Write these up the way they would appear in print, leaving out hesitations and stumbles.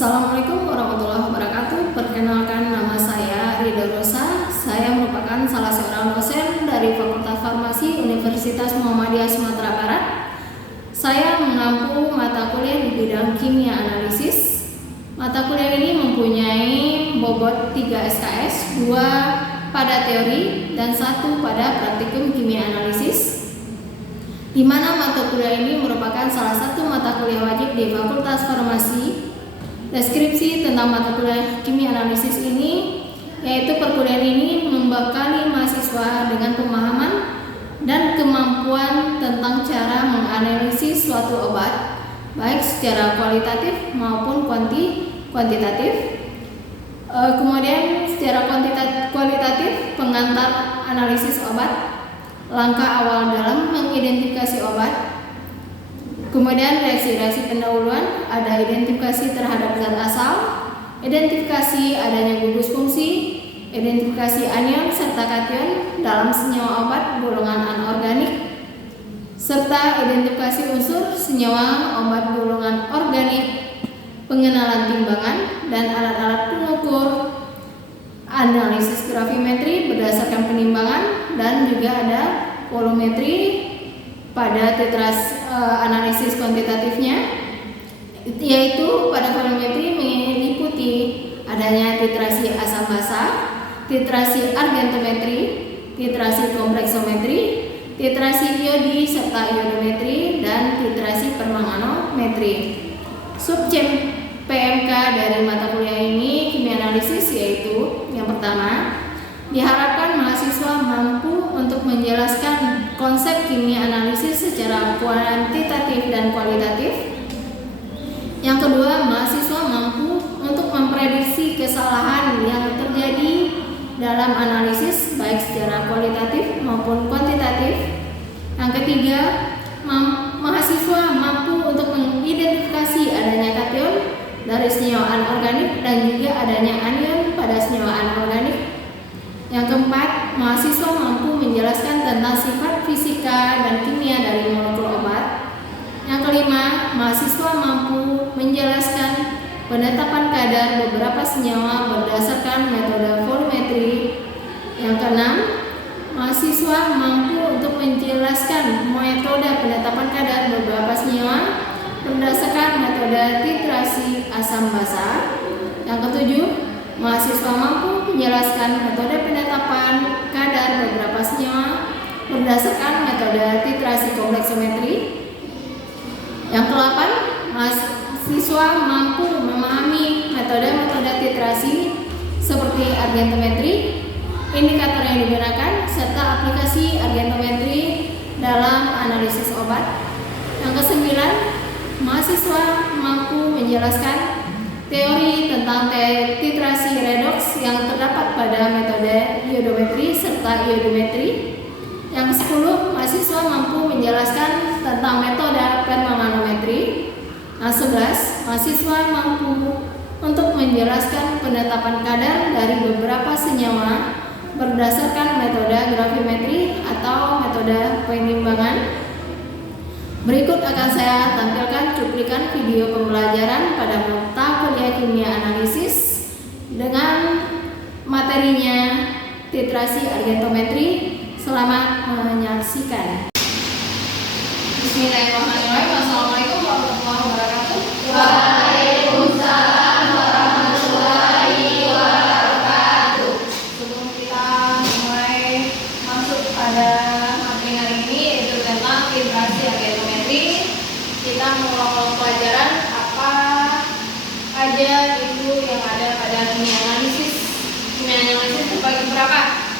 Assalamualaikum warahmatullahi wabarakatuh. Perkenalkan, nama saya Ridho Rosa. Saya merupakan salah seorang dosen dari Fakultas Farmasi Universitas Muhammadiyah Sumatera Barat. Saya mengampu mata kuliah di bidang kimia analisis. Mata kuliah ini mempunyai bobot 3 SKS, 2 pada teori dan 1 pada praktikum kimia analisis, di mana mata kuliah ini merupakan salah satu mata kuliah wajib di Fakultas Farmasi. Deskripsi tentang mata kuliah kimia analisis ini yaitu perkuliahan ini membekali mahasiswa dengan pemahaman dan kemampuan tentang cara menganalisis suatu obat, baik secara kualitatif maupun kuantitatif. Kemudian secara kualitatif, pengantar analisis obat, langkah awal dalam mengidentifikasi obat. Kemudian reaksi-reaksi pendahuluan, ada identifikasi terhadap zat asal, identifikasi adanya gugus fungsi, identifikasi anion serta kation dalam senyawa obat golongan anorganik, serta identifikasi unsur senyawa obat golongan organik, pengenalan timbangan dan alat-alat pengukur, analisis gravimetri berdasarkan penimbangan, dan juga ada volumetri pada analisis kuantitatifnya, yaitu pada volumetri meliputi adanya titrasi asam basa, titrasi argentometri, titrasi kompleksometri, titrasi iodi serta iodometri, dan titrasi permanganometri. Subjek PMK dari mata kuliah ini kimia analisis yaitu yang pertama, diharapkan mahasiswa mampu untuk menjelaskan konsep kimia analisis secara kuantitatif dan kualitatif. Yang kedua, mahasiswa mampu untuk memprediksi kesalahan yang terjadi dalam analisis baik secara kualitatif maupun kuantitatif. Yang ketiga, mahasiswa mampu untuk mengidentifikasi adanya kation dari senyawa anorganik dan juga adanya anion pada senyawa anorganik. Yang keempat, mahasiswa mampu menjelaskan tentang sifat fisika dan kimia dari molekul obat. Yang kelima, mahasiswa mampu menjelaskan penetapan kadar beberapa senyawa berdasarkan metode volumetri. Yang keenam, mahasiswa mampu untuk menjelaskan metode penetapan kadar beberapa senyawa berdasarkan metode titrasi asam basa. Yang ketujuh, mahasiswa mampu menjelaskan metode penetapan kadar beberapa senyawa berdasarkan metode titrasi kompleksometri. Yang ke-8, mahasiswa mampu memahami metode-metode titrasi seperti argentometri, indikator yang digunakan, serta aplikasi argentometri dalam analisis obat. Yang ke-9, mahasiswa mampu menjelaskan teori tentang titrasi redoks yang terdapat pada metode iodometri serta iodometri. Yang 10, mahasiswa mampu menjelaskan tentang metode permanganometri. Yang 11, mahasiswa mampu untuk menjelaskan penetapan kadar dari beberapa senyawa berdasarkan metode gravimetri atau metode penimbangan. Berikut akan saya tampilkan cuplikan video pembelajaran pada mata kuliah kimia analisis dengan materinya titrasi argentometri. Selamat menyaksikan. Bismillahirrahmanirrahim. Assalamualaikum warahmatullahi wabarakatuh. Waalaikumsalam warahmatullahi wabarakatuh. Sebelum kita mulai masuk pada materi hari ini, yaitu tentang titrasi argentometri, kita mengulang pelajaran apa aja itu yang ada pada kimia analisis. Kimia analisis terbagi berapa?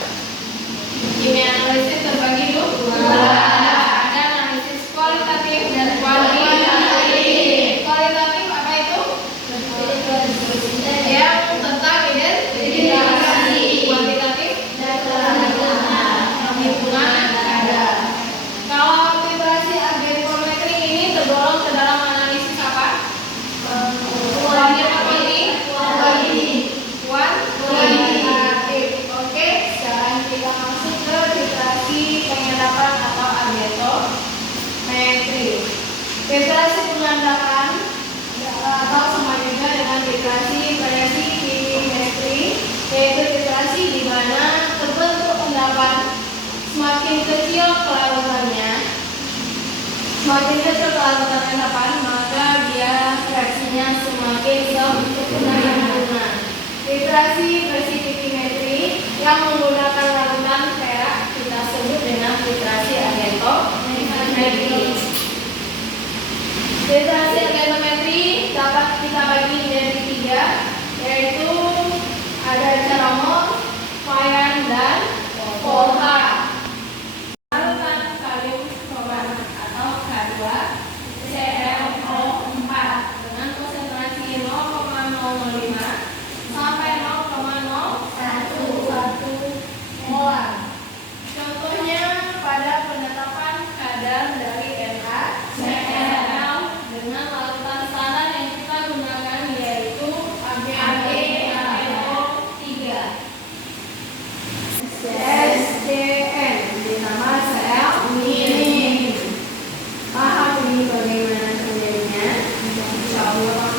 Kimia analisis terbagi dua. Ada analisis kualitatif dan kuantitatif. Kualitatif apa itu? Yang tentang identifikasi. Kuantitatif penghitungan kadar. Kalau titrasi argentometri ini tergolong ke dalam analisis apa? Kualitatif. Semakin kecil larutan endapan, maka dia reaksinya semakin sempurna. Filtrasi precipitrometri yang menggunakan larutan perak kita sebut dengan filtrasi agenometri. Filtrasi agenometri dapat kita bagi menjadi 3, yaitu ada Ceramol, Fayand, dan Volta. Larutan kalium karbonat atau K2ClO4 dengan konsentrasi 0,005 sampai 0,011 molar. Contohnya pada penetapan kadar dari NaCl dengan larutan standar yang kita gunakan yaitu AgNO3. SDN ditambah Cl minim. Paham ini bagaimana terjadinya? Insyaallah.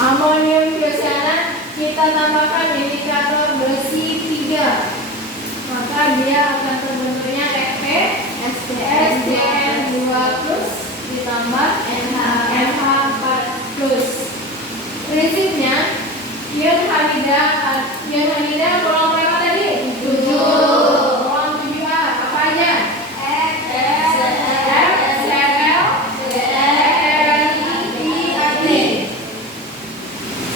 Amonium tiocyanat kita tambahkan indikator besi 3, maka dia akan terbentuknya SDN2+ ditambah NH4+. Prinsipnya ion halida golongan berapa tadi? 7. Golongan 7A apa aja?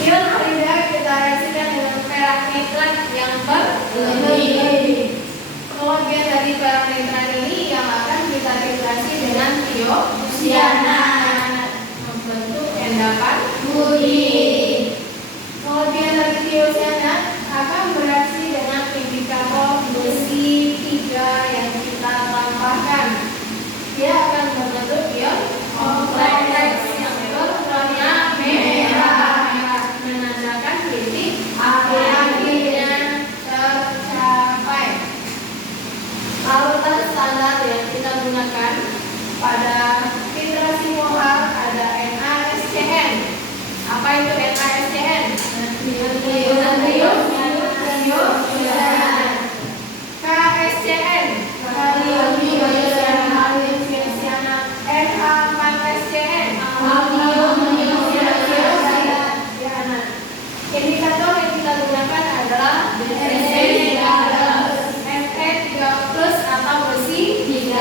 Ion halida kita reaksikan dengan perak nitrat yang berlebih. Kemudian dari perak nitrat ini yang akan kita filtrasi dengan tiocyanat membentuk endapan putih. Kemudian dari tiocyanat akan bereaksi dengan indikator besi 3 yang kita tambahkan. Dia akan membentuk ion kompleks yang berwarna merah, menandakan titik akhirnya tercapai. Larutan standar yang kita gunakan pada filtrasi molar ada NaSCN. Apa itu NaSCN? KSCN kalium tiocyanat. NH4SCN amonium tiocyanat. Indikator yang kita gunakan adalah Fe3+ atau besi 3.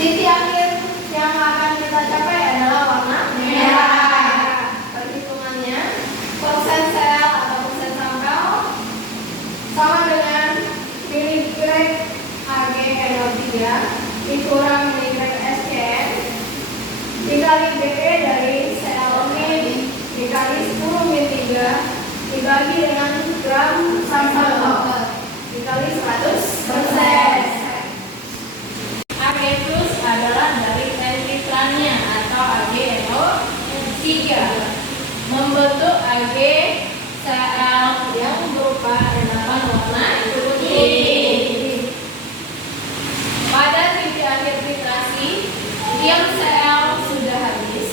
Titik akhir yang akan kita capai adalah warna merah. Perhitungannya, persen sel atau persen sampel sama dengan miligram AgNO3 dikurang miligram SCN dikali BE dari Cl min dikali 10 min 3 dibagi dengan gram sampel dikali 100%. Ag+ adalah dari nitratnya atau AgNO3 membentuk AgCl yang berupa endapan warna putih. Pada titik akhir filtrasi, ion Cl sudah habis.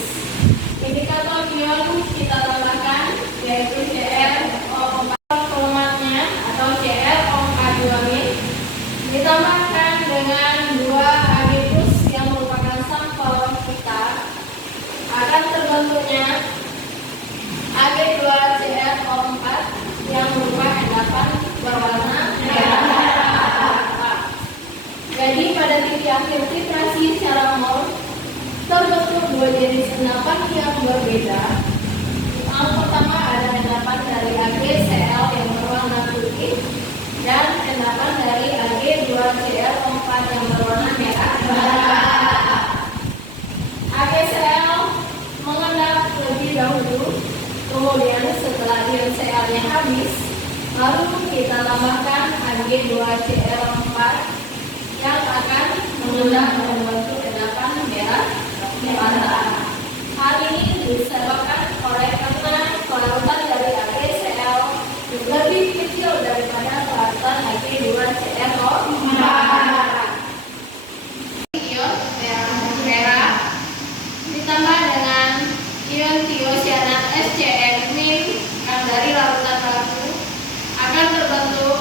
Indikator ion kita tambahkan yaitu ClO4 kelematnya atau ClO4 ditambahkan dengan 2 Ag+ yang merupakan sampel kita, akan terbentuknya Ag2ClO4 yang berupa endapan berwarna merah. Jadi pada titik akhir filtrasi secara mol terbentuk 2 jenis endapan yang berbeda. Yang pertama ada endapan dari AgCl yang berwarna putih dan endapan dari Ag2ClO4 yang berwarna merah. AgCl mengendap lebih dahulu, kemudian setelah ion Cl-nya habis, lalu kita tambahkan Ag2ClO4 yang akan mengendap membentuk endapan merah. Hal ini disebabkan oleh karena larutan dari AgCl lebih kecil daripada larutan Ag2ClO4. Ion merah ditambah dengan ion tiocyanat SCN min yang dari larutan baku akan terbentuk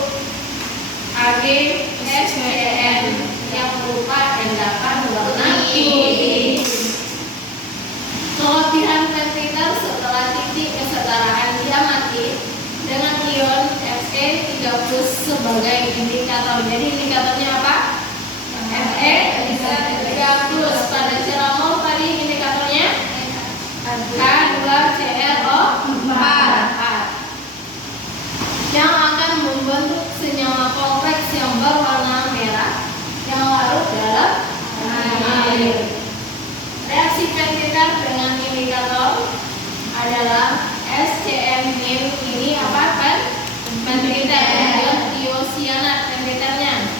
AgSCN yang berupa Fe3+ sebagai indikator. Jadi indikatornya apa? Fe3+. Pada cara mol tadi indikatornya K2CrO4 yang akan membentuk senyawa kompleks yang berwarna merah yang larut dalam air. Reaksi pentiter dengan indikator adalah SCN-. Ini apa kan? Pentiter dan tiosianat pentiternya.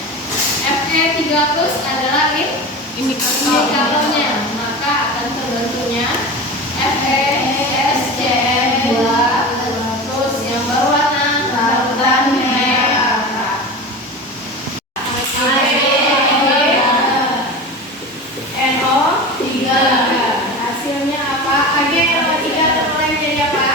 Fe3+ adalah indikatornya, maka akan terbentuknya FeSCN2+ yang berwarna larutan merah. NO3. Hasilnya apa? AgNO3 teroleh menjadi apa?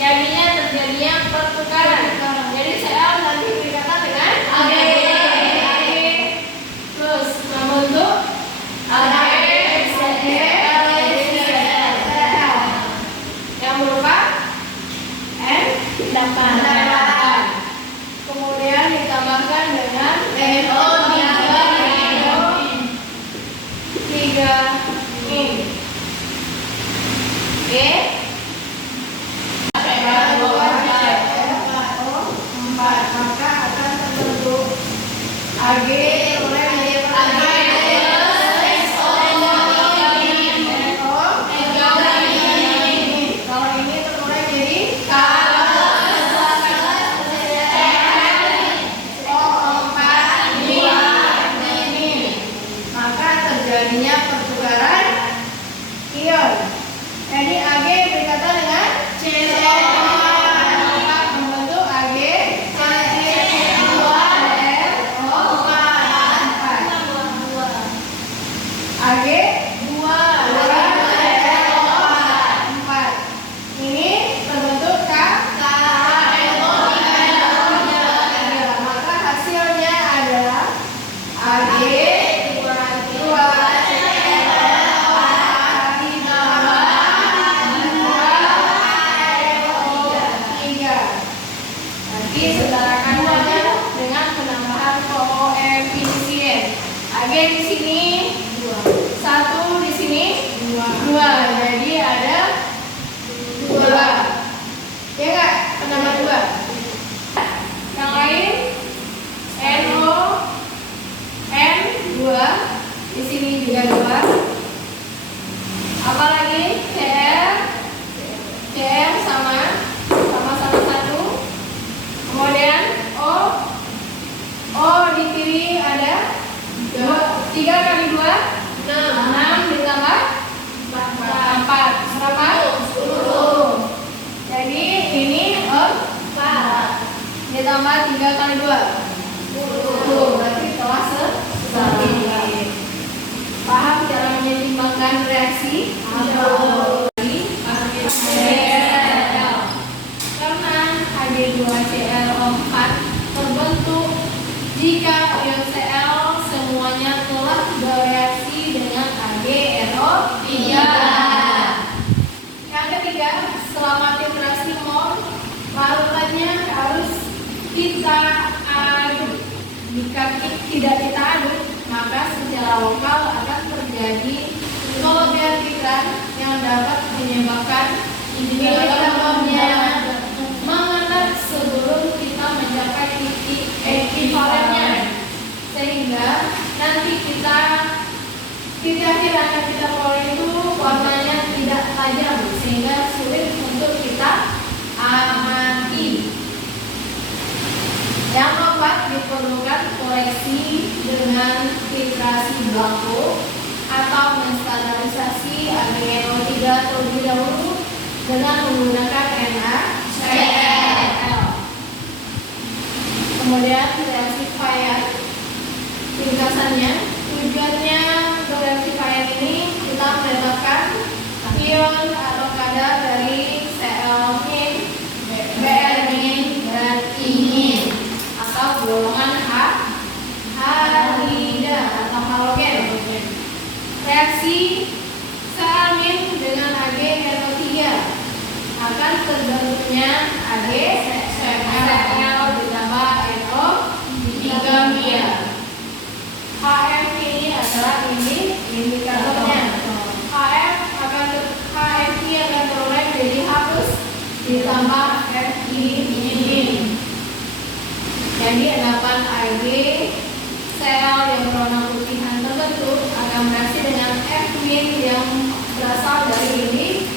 Jadinya terjadinya pertukaran. Jadi Cl nanti berdekatan dengan Ag plus membentuk yang berupa N8. Kemudian ditambahkan dengan NO3 maka akan terbentuk Ag kalau ini teroleh jadi KO4 maka terjadinya pertukaran ion. Jadi Ag berkaitan dengan membentuk Ag Ag2CrO4. Ini terbentuk maka hasilnya adalah Ag2CrO4 Nanti saudarakan saja dengan penambahan koefisien. Ag di sini 1, di sini 2. Jadi ada 2. Ya enggak? Penambah 2. Yang lain NO N2 di sini juga 2. Apalagi CR sama 1. Kemudian O di kiri ada 3 kali 2 6 ditambah 4 berapa? 10. Jadi ini 4 ditambah 3 kali 2 10. Berarti telah selesai. Paham cara menyeimbangkan reaksi? Karena Ag2CrO4 terbentuk jika ion Cl semuanya telah bereaksi dengan AgNO3. Yang ketiga, selama filtrasi mol, larutannya harus kita aduk. Jika tidak kita aduk, maka secara lokal akan terjadi kologean yang dapat menyebabkan filtromnya mengendap sebelum kita mencapai titik ekivalennya, sehingga nanti titik akhir akan kita peroleh itu warnanya tidak tajam sehingga sulit untuk kita amati. Yang keempat, diperlukan koreksi dengan filtrasi baku atau menstandarisasi AgNO3 terlebih dahulu dengan menggunakan NaCl. Kemudian reaksi Fayet, ringkasannya, tujuannya untuk reaksi Fayet ini kita menetapkan ion atau kadar dari Cl-, Br- dan I- atau golongan halida atau halogen. reaksi Cl- dengan AgNO3 akan terbentuknya AgCl ditambah NO3-nya. HF ini adalah indikatornya. HF akan berubah jadi hapus ditambah Fi ini. Jadi endapan AgCl yang berwarna putihan terbentuk akan bereaksi dengan F- yang berasal dari ini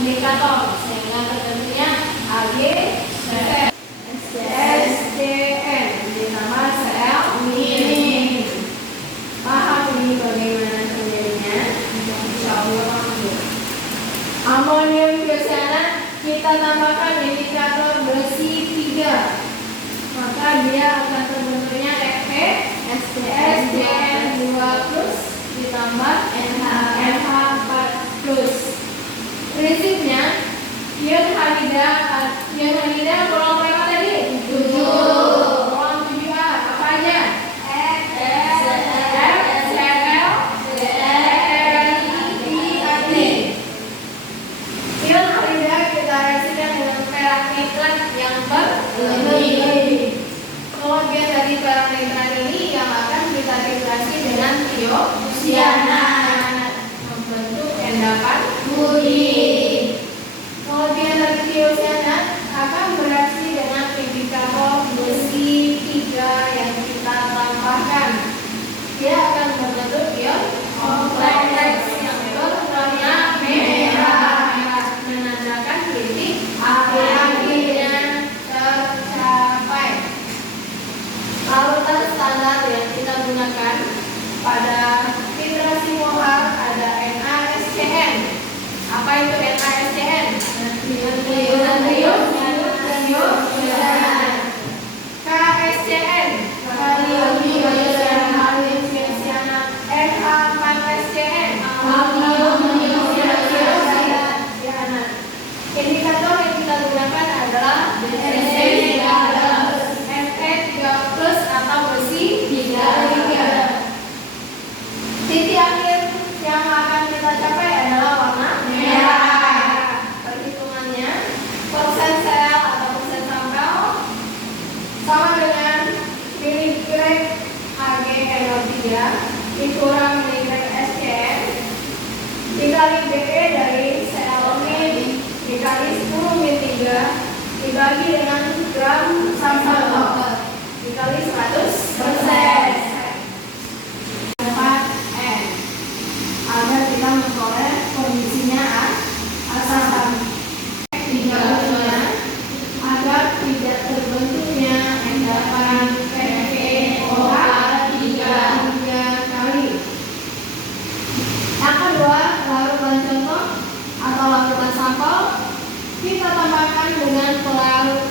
indikator, sehingga terbentuknya AgCl SCN ditambah Cl-. Paham ini bagaimana terjadinya? Insyaallah. Amonium biosyanat kita tambahkan indikator besi 3, maka dia akan terbentuknya FeSCN2+ ditambah NH4+. Prinsipnya ion halida golongan berapa tadi? 7. Golongan 7A apa aja? Ion halida kita reaksikan dengan perak nitrat yang berlebih. Kelebihan dari perak nitrat ini yang akan kita filtrasi dengan tiocyanat membentuk endapan putih. Kelebihan dari tiocyanat akan bereaksi dengan indikator besi 3 yang kita tambahkan. Dia akan membentuk ion kompleks yang berwarna merah, menandakan titik akhirnya tercapai. Larutan standar yang kita gunakan pada filtrasi mohar ada NaSCN. Apa itu NaSCN? Natrium biosyanat. KSCN kalium biosyanat. NH4SCN amonium biosyanat. Indikator yang kita gunakan adalah Fe3+ atau besi 3. Titik akhir yang akan kita capai adalah warna merah. Perhitungannya, persen sel atau persen sampel sama dengan miligram AgNO3 dikurang miligram SCN dikali Be dari Cl- dikali 10-3 dibagi dengan gram sampel dikali 100%. Agar kita memperoleh kondisinya asam. Tiga-tiganya agar tidak terbentuknya endapan PeOH 3 kali. Yang kedua, larutan contoh atau larutan sampel kita tambahkan dengan pelarut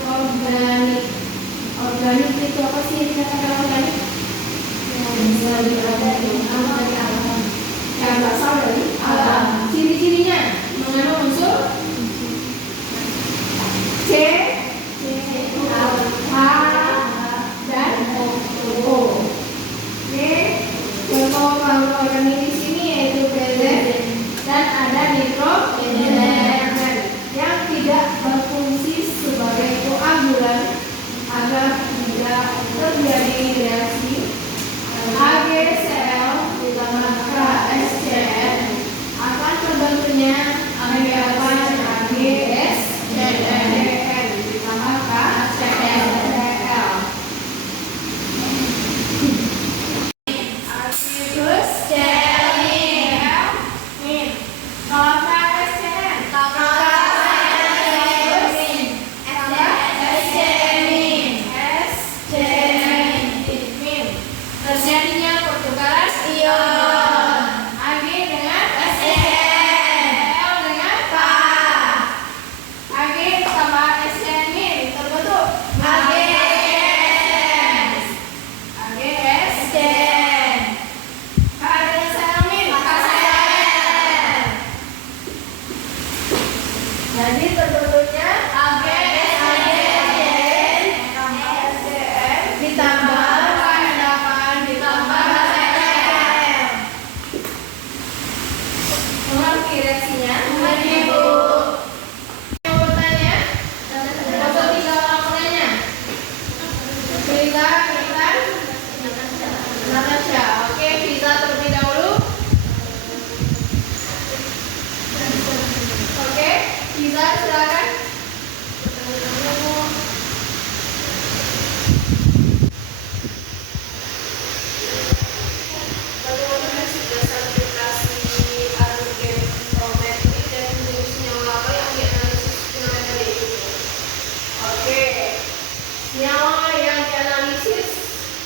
Senyawa yang dianalisis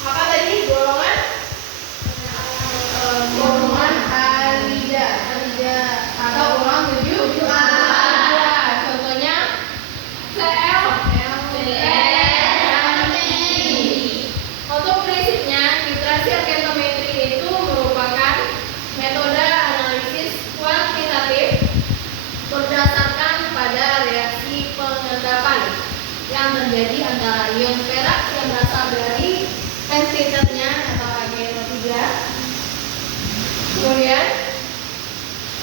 apa tadi? Golongan alida atau golongan 7A. Contohnya Cl, dan I. Untuk prinsipnya, filtrasi argentometri itu merupakan metode analisis kuantitatif berdasarkan pada reaksi pengendapan yang terjadi antara ion perak yang berasal dari pensitatnya atau Ag3, kemudian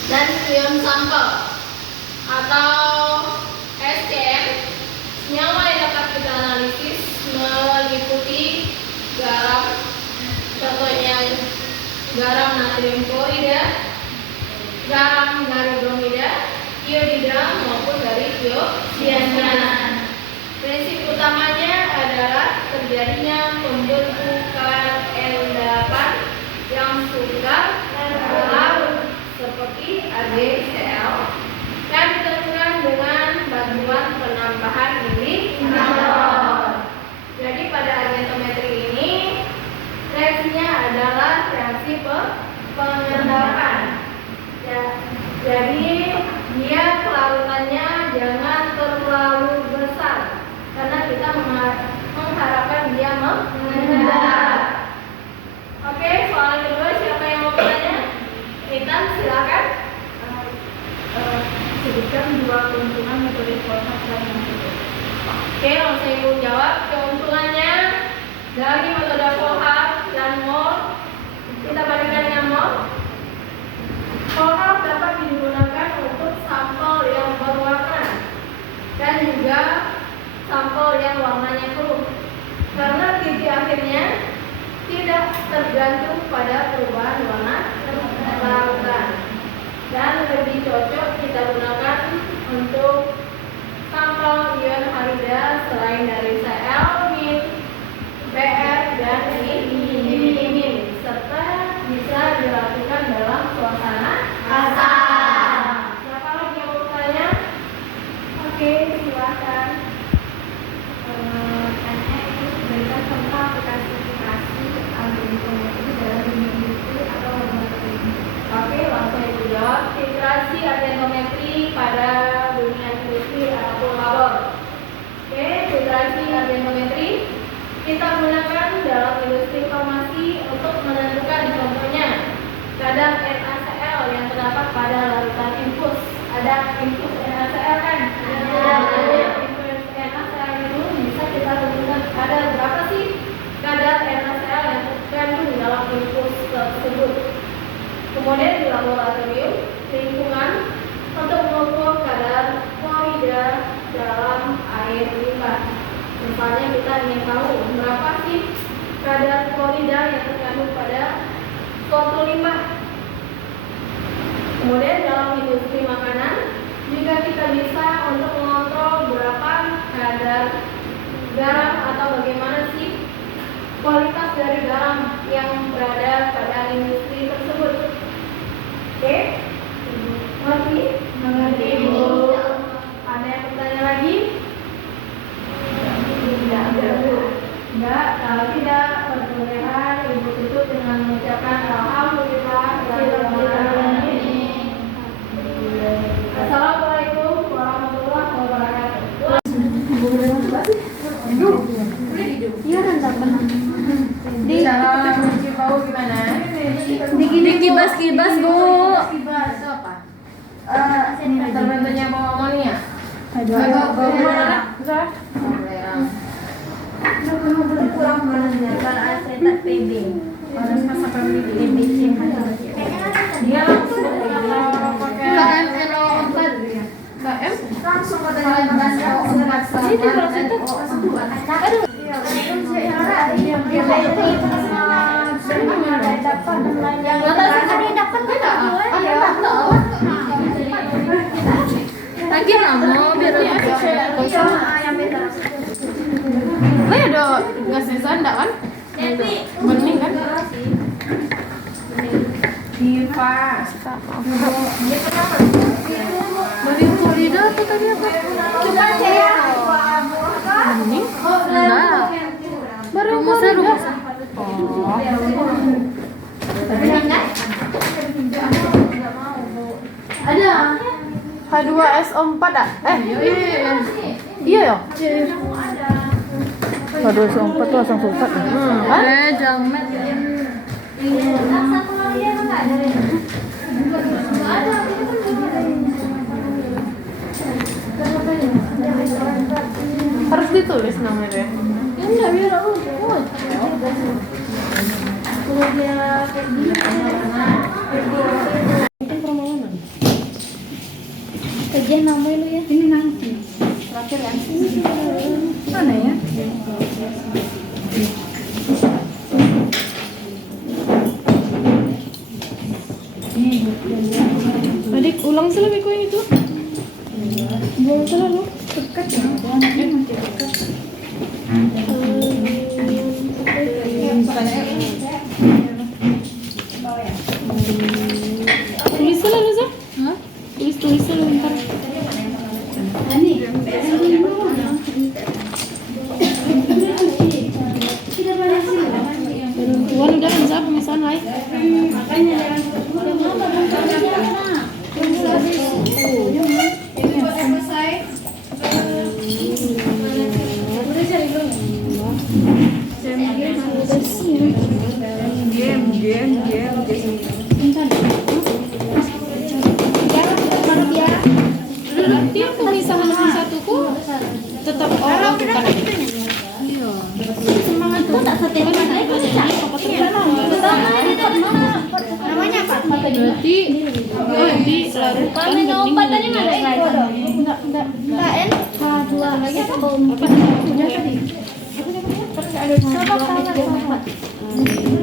dan ion sampel atau SCM. Senyawa yang dapat kita analisis meliputi garam, contohnya garam natrium klorida, garam bromida, iodida maupun dari iosiana. Prinsip utamanya adalah terjadinya pembentukan endapan yang sukar larut seperti AgCl dan ditentukan dengan bantuan penambahan indikator. Jadi pada argentometri ini reaksinya adalah reaksi pengendapan. Ya, jadi dia pelarutannya jangan terlalu besar karena kita mengharapkan dia mengendap. Oke, soal kedua siapa yang mau bertanya? Intan, silakan. Sebutkan dua keuntungan metode Kohab dan metode. Oke, langsung ibu jawab. Keuntungannya dari metode Kohab dan mol, kita bandingkan dengan mol. Kohab dapat digunakan untuk sampel yang berwarna dan juga sampel yang warnanya keruh, karena titik akhirnya tidak tergantung pada perubahan warna larutan dan lebih cocok kita gunakan untuk sampel ion halida selain dari Cl, Min, Br, dan Min, serta bisa dilakukan dalam suasana asam. Siapa lagi yang mau bertanya? Oke, silakan. Tanya itu berikan contoh aplikasi argentometri dalam dunia industri atau laboratorium. Oke, langsung ibu jawab. Filtrasi argentometri pada dunia industri ataupun labor. Oke, filtrasi argentometri kita gunakan dalam industri farmasi untuk menentukan contohnya kadar NaCl yang terdapat pada larutan infus. Ada infus NaCl kan? Infus NaCl itu bisa kita tentukan ada berapa sih kadar NaCl yang terkandung dalam infus tersebut. Kemudian di laboratorium lingkungan untuk mengukur kadar klorida dalam air limbah. Misalnya kita ingin tahu berapa sih kadar klorida yang terkandung pada suatu limbah. Kemudian dalam industri makanan juga kita bisa untuk mengontrol berapa kadar garam atau bagaimana sih kualitas dari garam yang berada pada industri tersebut. Oke? Mengerti Bu? Ada yang bertanya lagi? Enggak, kalau tidak perbolehkan Ibu tutup dengan mengucapkan alhamdulillah. Assalamualaikum warahmatullahi wabarakatuh. Iya, rendapan. Di cara mencuci bau gimana? Dikibas-kibas, Bu. Kibas itu apa? Terbentuknya bau amonia. Bau mana? kurang menanyakan asetat PB. Harus masakan PBC. Dia langsung pakai NO4 KM Langsung pada NO4. Ini itu lagi namo biar oh ya do nggak sisa enggak kan bening kan Diva dari Florida apa tadi apa coba cek bening enggak ada. Ada. H2SO4 ah? Iya ya? H2SO4 tuh langsung sulfat. Kan? Jamet. Harus ditulis namanya. Ya enggak, biar aku. Kalau dia kayak gini, Mungkin permohonan. kerja namanya lu ya. Ini nanti. Terakhir ya. Mana ya? Adik ulang salah Beko yang itu. Ulang salah lu. Dekat ya. Anaknya masih dekat. Tulis salah lu Zah? Hah? Tulis salah ntar. Tuan udah Zah pemisahan hai. Nanti yang pemisahan nomor satu ku tetap orang bukan. Iya. Semangat tuh tak setia mana itu namanya apa? Berarti dilarutkan bening tadi mana itu? Enggak. KN H2 lagi apa? Punya tadi.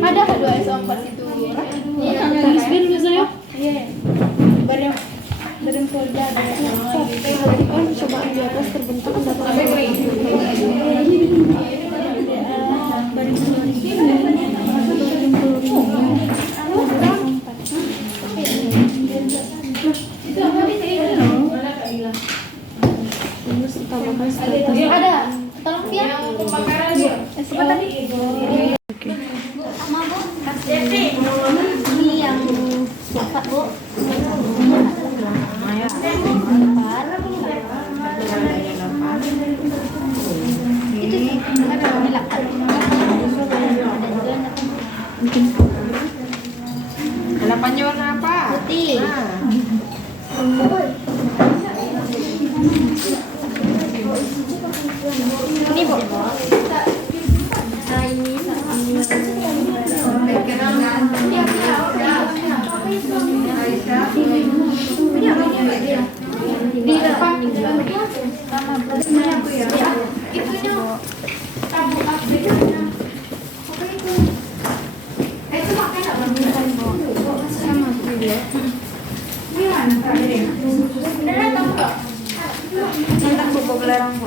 Ada H2SO4 itu. tulis bin bisa ya. Iya. Bareng kerja ada. Oh, coba di atas terbentuk satu Ada. Tolong Pia. Apa tadi? Sama Bu. Ini yang sulfat Bu. Itu Delapannya warna apa? putih. Ini Bu. Nah ini. Di depan sama belasnya aku ya. Itunya tabung update-nya. Apa itu? Itu pakai enggak bangunan sama tuh dia. Ini mana tadi? Udah tahu enggak? Tentang bobo belerang Bu.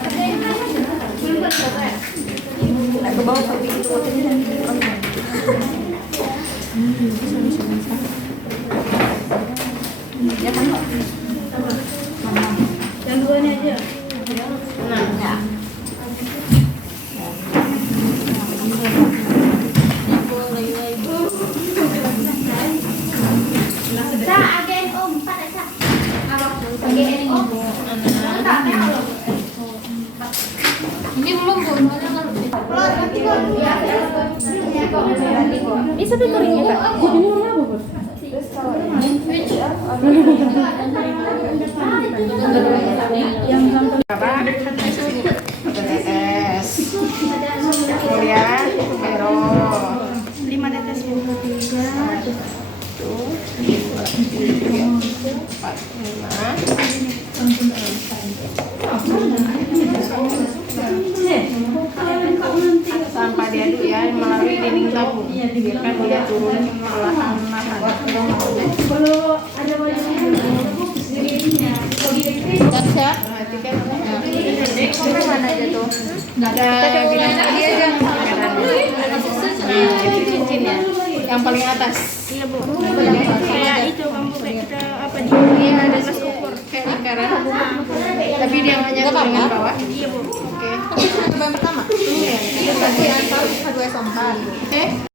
Ke bawah tapi itu. Ya kan? Yang duanya aja. Nah, enggak. Sa, agen om, pada sa. Agen om. Ini belum Bu. Ini satu turingnya Kak. Ini warna apa Bu? Apa? TTS. Kemudian Vero. 5 tetes 3. 4, 5. Tanpa diaduk ya melalui dinding tabung. Biarkan dia turun perlahan-lahan. Kalau ada Siap. Mana aja tuh? Ada bilang dia aja. Itu cincin ya. Yang paling atas. Iya Bu. Kayak itu kamu kayak kita apa di Iya ada ukur kayak lingkaran. Tapi dia hanya dengan bawah. Iya Bu. Oke. Coba yang pertama. Iya. Berarti antar H2SO4. perlahan. Oke?